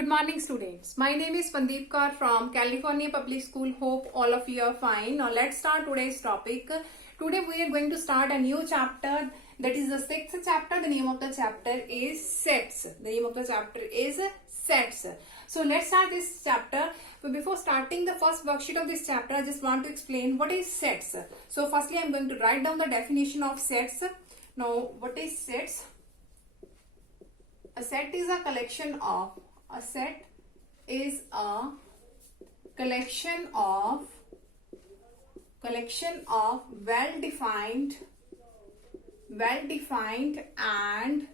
Good morning, students. My name is Pandeep Kaur from California Public School. Hope all of you are fine. Now let's start today's topic. Today we are going to start a new chapter, that is the sixth chapter. The name of the chapter is sets. The name of the chapter is sets. So let's start this chapter. But before starting the first worksheet of this chapter, I just want to explain what is sets. So firstly, I'm going to write down the definition of sets. Now, what is sets? A set is a collection of well-defined and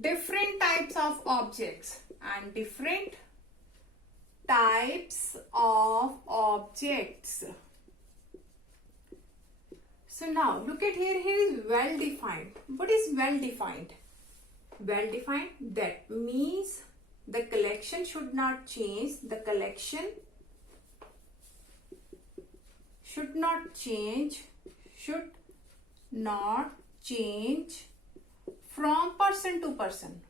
different types of objects So now look at here is well-defined. What is well-defined? Well-defined, that means the collection should not change. The collection should not change from person to person.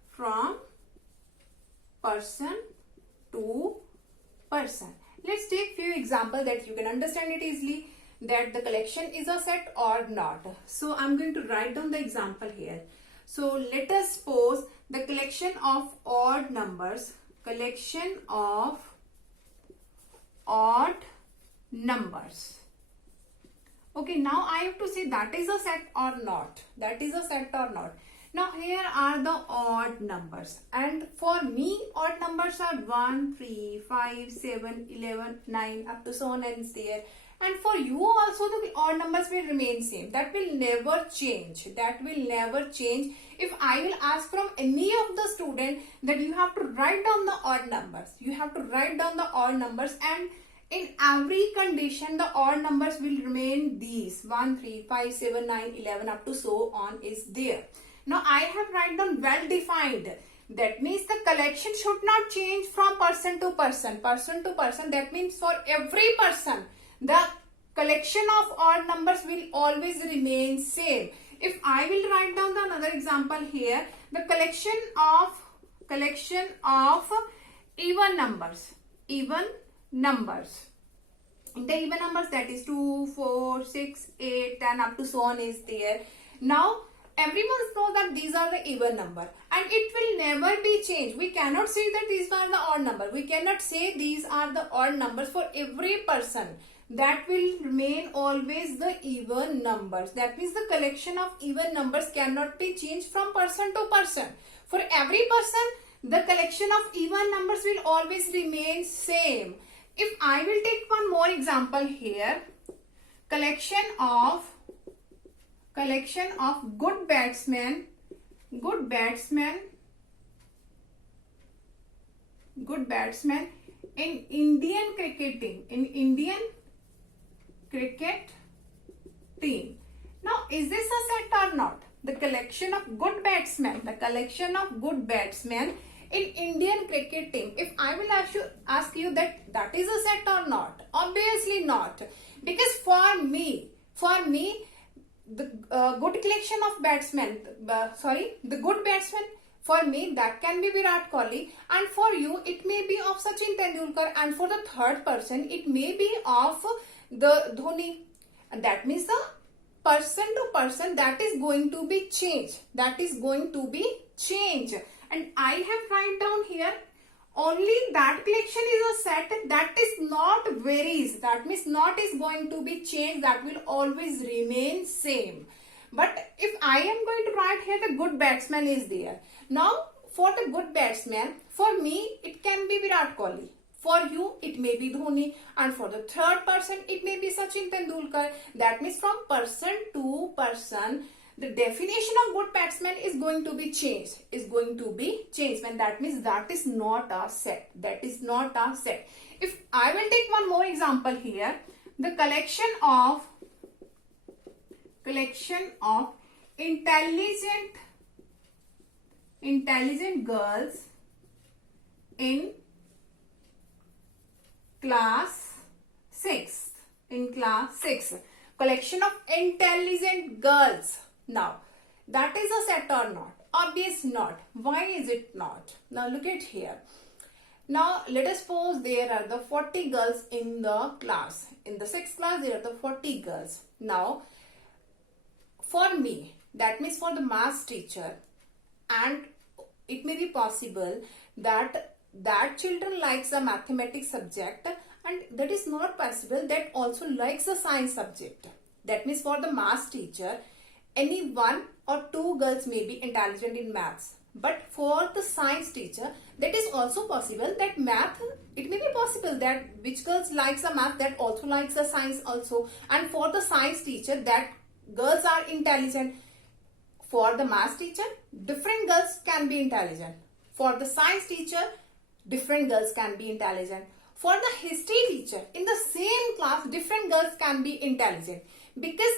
Let's take few examples that you can understand it easily, that the collection is a set or not. So I'm going to write down the example here. So let us suppose the collection of odd numbers. Okay, now I have to say that is a set or not. Now here are the odd numbers, and for me odd numbers are 1, 3, 5, 7, 11, 9 up to so on and there. And for you also the odd numbers will remain same. That will never change. If I will ask from any of the student that you have to write down the odd numbers, and in every condition the odd numbers will remain these 1, 3, 5, 7, 9, 11 up to so on is there. Now I have write down well defined. That means the collection should not change from person to person. That means for every person the collection of odd numbers will always remain same. If I will write down the another example here, the collection of even numbers. In the even numbers, that is 2, 4, 6, 8, 10 up to so on is there. Now everyone knows that these are the even number and it will never be changed. We cannot say that these are the odd number. We cannot say these are the odd numbers for every person. That will remain always the even numbers. That means the collection of even numbers cannot be changed from person to person. For every person, the collection of even numbers will always remain same. If I will take one more example here, collection of good batsmen in Indian cricket team. Now, is this a set or not? The collection of good batsmen in Indian cricket team. If I will ask you that is a set or not? Obviously not. Because for me, the good collection of batsmen, the good batsman, for me that can be Virat Kohli, and for you it may be of Sachin Tendulkar, and for the third person it may be of the Dhoni. And that means the person to person that is going to be changed. And I have write down here only that collection is a set that is not varies. That means not is going to be changed. That will always remain same. But if I am going to write here the good batsman is there. Now for the good batsman, for me it can be Virat Kohli. For you, it may be Dhoni, and for the third person, it may be Sachin Tendulkar. That means from person to person, the definition of good batsman is going to be changed. When that means that is not a set. If I will take one more example here, the collection of intelligent girls in class 6. Collection of intelligent girls. Now, that is a set or not? Obvious not. Why is it not? Now look at here. Now let us suppose there are the 40 girls in the class. In the 6th class there are the 40 girls. Now for me, that means for the maths teacher, and it may be possible that children likes the mathematics subject, and that is not possible that also likes the science subject. That means for the maths teacher, any one or two girls may be intelligent in maths. But for the science teacher, that is also possible that math, it may be possible that which girls likes the math, that also likes the science also. And for the science teacher, that girls are intelligent. For the math teacher, different girls can be intelligent. For the science teacher, different girls can be intelligent. For the history teacher, in the same class, different girls can be intelligent. Because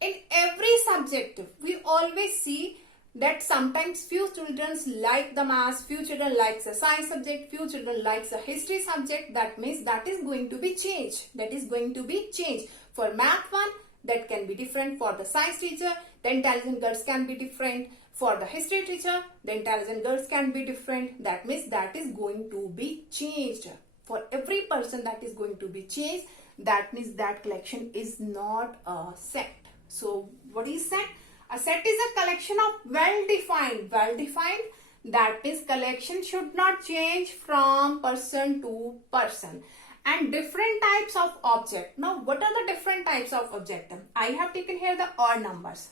in every subject, we always see that sometimes few children like the maths, few children likes the science subject, few children likes the history subject. That means that is going to be changed. That is going to be changed. For math one, that can be different. For the science teacher, the intelligent girls can be different. For the history teacher, the intelligent girls can be different. That means that is going to be changed. For every person that is going to be changed, that means that collection is not a set. So what is set? A set is a collection of well-defined. Well-defined, that means collection should not change from person to person. And different types of object. Now what are the different types of object? I have taken here the odd numbers.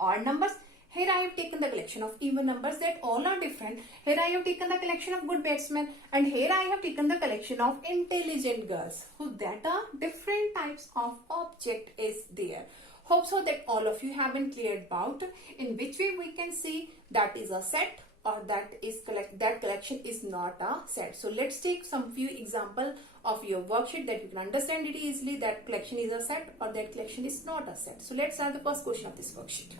Odd numbers. Here I have taken the collection of even numbers, that all are different. Here I have taken the collection of good batsmen, and here I have taken the collection of intelligent girls. So that are different types of object is there. Hope so that all of you have been cleared about in which way we can see that is a set or that collection is not a set. So let's take some few example of your worksheet that you can understand it easily, that collection is a set or that collection is not a set. So let's start the first question of this worksheet.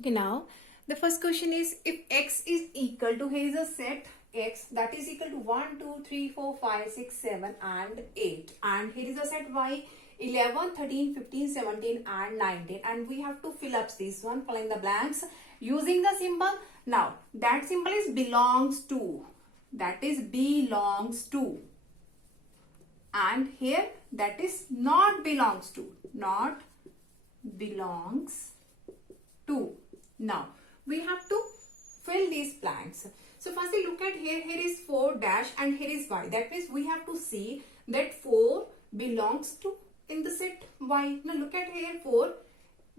Okay, now the first question is, if x is equal to, here is a set x that is equal to 1, 2, 3, 4, 5, 6, 7 and 8, and here is a set y 11, 13, 15, 17 and 19, and we have to fill up this one, fill in the blanks using the symbol. Now that symbol is belongs to, that is belongs to, and here that is not belongs to, not belongs to. Now we have to fill these blanks. So firstly look at here, here is 4 dash and here is y. That means we have to see that 4 belongs to in the set y. Now look at here, 4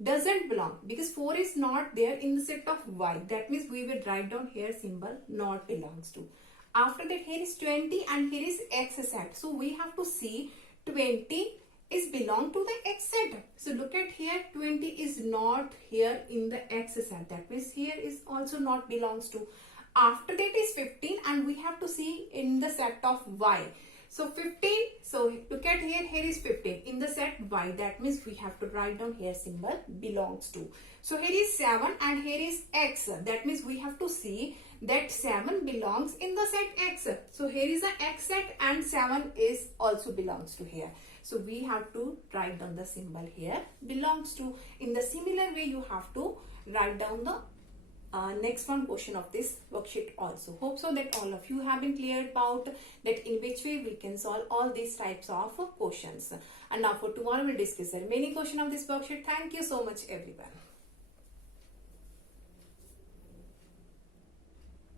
doesn't belong because 4 is not there in the set of y. That means we will write down here symbol not belongs to. After that here is 20 and here is x set. So we have to see 20 is belong to the x set. So look at here, 20 is not here in the x set. That means here is also not belongs to. After that is 15 and we have to see in the set of y. So 15, so look at here, here is 15 in the set y. That means we have to write down here symbol belongs to. So here is 7 and here is x. That means we have to see that 7 belongs in the set x. So here is the x set and 7 is also belongs to here. So we have to write down the symbol here belongs to. In the similar way you have to write down the next one portion of this worksheet also. Hope so that all of you have been cleared about that in which way we can solve all these types of questions. And now for tomorrow we'll discuss the remaining question of this worksheet. Thank you so much everyone.